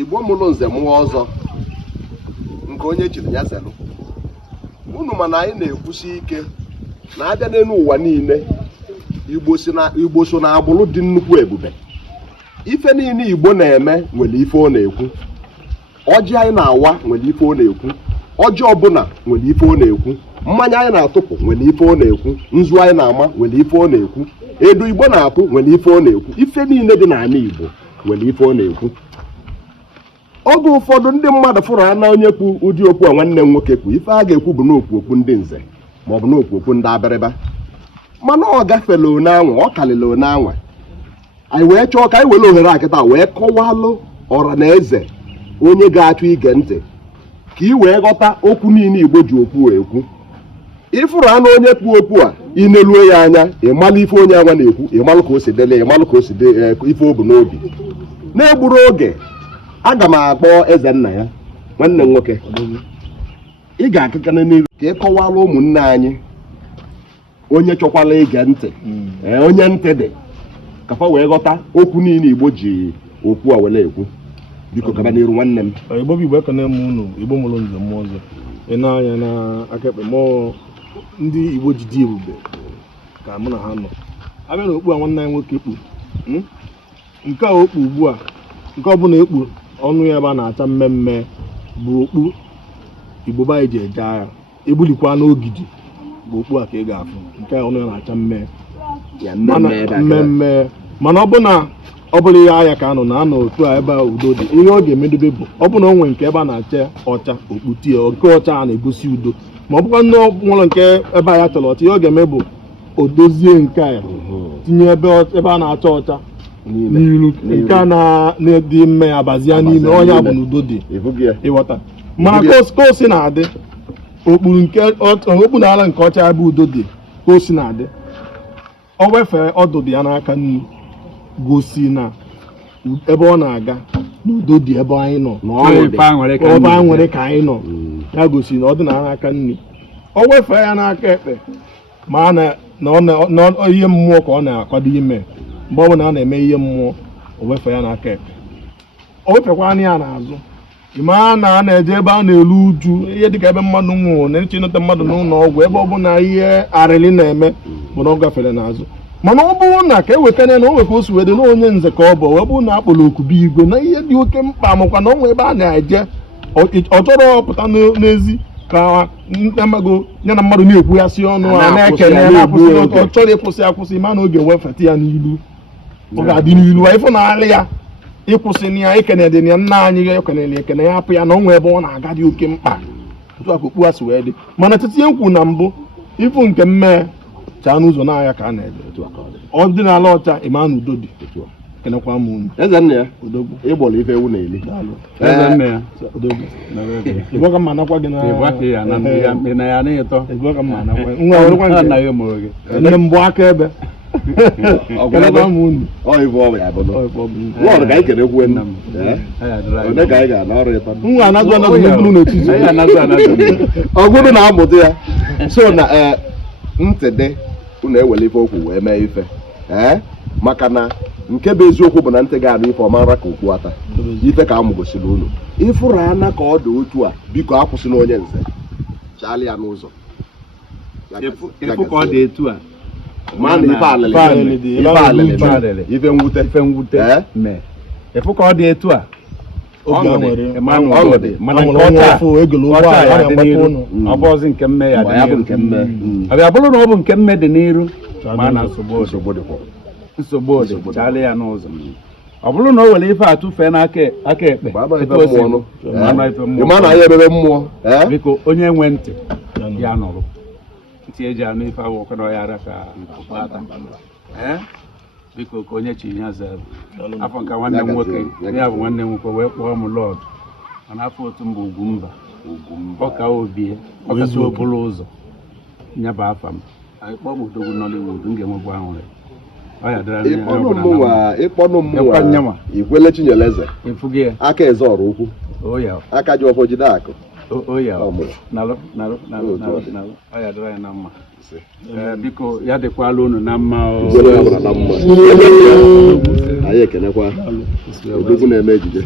Igbo mụrụ nze mụọ ọzọ nke onye chiri ya zelụ unu mana anyị na-ekwusi ike na abịa n'elu ụwa niile Igbo so na agbụrụ dị nnukwu ebube. Ife niile Igbo na-eme nwere ife ọ na-ekwu. Ọjị anyị na-awa nwere ife ọ na-ekwu. Ọjị ọbụla nwere ife ọ na-ekwu. Mmanya anyị na-atụpụ nwere ife ọ na-ekwu. Nzu anyị na-ama nwere ife ọ na-ekwu. Edu Igbo na-atụ nwere ife ọ na-ekwu. Ife niile dị n'ala Igbo nwere ife ọ na-ekwu. Oge ụfọdụ ndị mmadụ fụrụ ana onye kwu ụdị okwu a nwanne m nwoke kwu ife a ga-ekwu bụ n'okwu ndị nze ma ọ bụ n'okwu ndị abịrịba, mana ọ gafela one anwa, ọ kalịla one anwa. Anyị wee chọọ ka anyị were ohere akịta wee kọwalụ ọra na eze onye ga-achọ ige ntị ka ị wee ghọta okwu niile Igbo ji okwu ekwu. Ịfụrụ ana onye kwu okwu a ineluo ya anya ịmalụ ife onye anwa na-ekwu, ịmalụ ka o si dele, ịmalụ ka o si ife o bu n'obi. Na-egburu oge aga m akpọ eze nna ya nwanne m nwoke, ị ga-akịkana n'iru ka ị kọwara ụmụnne anyị onye chọkwala ige ntị onye ntị dị kafa wee ghọta okwu niile Igbo ji okwu a were ekwu. Biko gaba n'iru nwanne m. Igbo bụ Igbo ekene m unu, Igbo mụrụ nze mmụọ ọzọ. Ị na-anya na aka ekpe mmụọ ndị Igbo ji dị ebube ka mụ na ha nọ. Abịa na okpu a nwanne anyị nwoke kpu nke a okpu ugbu a nke ọbụla ekpu ọnụ ya ebe a na-acha mmemme bụ okpu Igbo be anyị ji eje agha. Ebulikwa n'ogidi bụ okpu a ka ị ga-afụ nke ọnụ ya na-acha mmemme. Mana ọ bụla ihe agha ka anọ na anọ otu a ebe udo dị, ihe ọ ga-emedobe bụ ọ bụ na o nwere nke ebe a na-acha ọcha okpu tie nke ọcha a na-egosi udo, ma ọ bụkwa ndị nwere nke ebe ya chọrọ ọcha, ihe ọ ga-eme bụ o dozie nke a tinye ebe a na-acha ọcha n'ilu nke a na-edi mme ya bazie n'ime ọnya bụ na udo dị ịghọta. Mana ka o si na-adị okpu na ala nke ọcha ebe udo dị ka o si na-adị, o wefee ọdụdụ ya n'aka nri gosi na ebe ọ na-aga n'udo dị ebe anyị nọ, ebe anyị nwere ka anyị nọ, ya gosi na ọ dị n'aka nri. O wefee ya n'aka ekpe ma na ihe mmụọ ka ọ na-akwado ime. Mgbe ọ bụla a na-eme ihe mmụọ o wefee ya n'aka ekpe, o wefekwa anya ya n'azụ. Ịma na a na-eje ebe a na-eru uju ihe dịka ebe mmadụ nwụrụ na-eche ịnọta mmadụ n'ụlọ ọgwụ, ebe ọ bụ na ihe arịrị na-eme bụ na ọ gafere n'azụ. Mana ọ bụrụ na ka ewekana na o nweka o si wede na onye nze ka ọ bụ wee bụrụ na akpọrọ okubi igwe na ihe dị oke mkpa, makwa na onwe ebe a na-eje ọ chọrọ ọpụta n'ezi ka ntamago ya na mmadụ na-ekwughasị ọnụ a na-ekene na-akwụsị, ọ chọrọ ịkwụsị akwụsị ma na oge wefeta ya n'ilu, ọ ga-adị n'ilu ịfụ na alị ya ịkwụsị na ya ikene dị ya nna anyị ya ekene ya hapụ ya na onwe ebe ọ na-aga dị oke mkpa. Otu aka okpu asị wee dị, mana titi nkwu na mbụ ịfụ nke mmee chaa n'ụzọ n'ahịa ka a na-eje ọdịnala ọcha ịma na udo dị. Kenekwa m unu eze nna ya ịgbọrọ ife ewu na-eli Igbo ka mma nakwa gị na nne mbụ aka ebe kenekwa m unu Lord ka anyị kenekwu nna m onye ka anyị ga-ana ọrụ ịta nwa anazụ n'okwu n'etiti ọgụrụ na-amụta ya so na ntị dị unu ewere ife okwu wee mee ife maka na nke bụ eziokwu bụ na ntị ga-anụ ife ọma nra ka okwu ata ife ka amụ gosiri unu. Ịfụrụ ana ka ọ dị otu a biko akwụsị na onye nze chaali ya n'ụzọ ịfụ ka ọ dị etu a ma na ife alịlị ife mwute ịfụ ka ọ dị etu a mana nke ọcha ọ bụ ozi nke mme ya dị n'iru. Ọ bụrụ na ọ bụ nke mme dị n'iru ma na nsogbu dị chaali ya n'ụzọ. Ọ bụrụ na o were ife atụfee n'aka ekpe ịma na ya ebebe mmụọ biko onye nwe ntị ya nọrụ ntị eji anụ ife awụ ọkọdọ ya ara ka biko ka onye chi ya zere afọ nke nwanne m nwoke ya bụ nwanne m nwoke wee kpọọ m lọd, mana afọ otu mba Ugwumba ọka obie ọkasị okporo ụzọ nya bụ afa m. Anyị kpọọ m odogwu Nollywood m ga-enwekwa ahụrụ ịkpọnụ mmụọ ikwele Chinyeleze aka eze ọrụ ukwu aka ji ọfọ jide akụ biko ya dịkwala unu na mma anyị ekenekwa odogwu na-eme ejije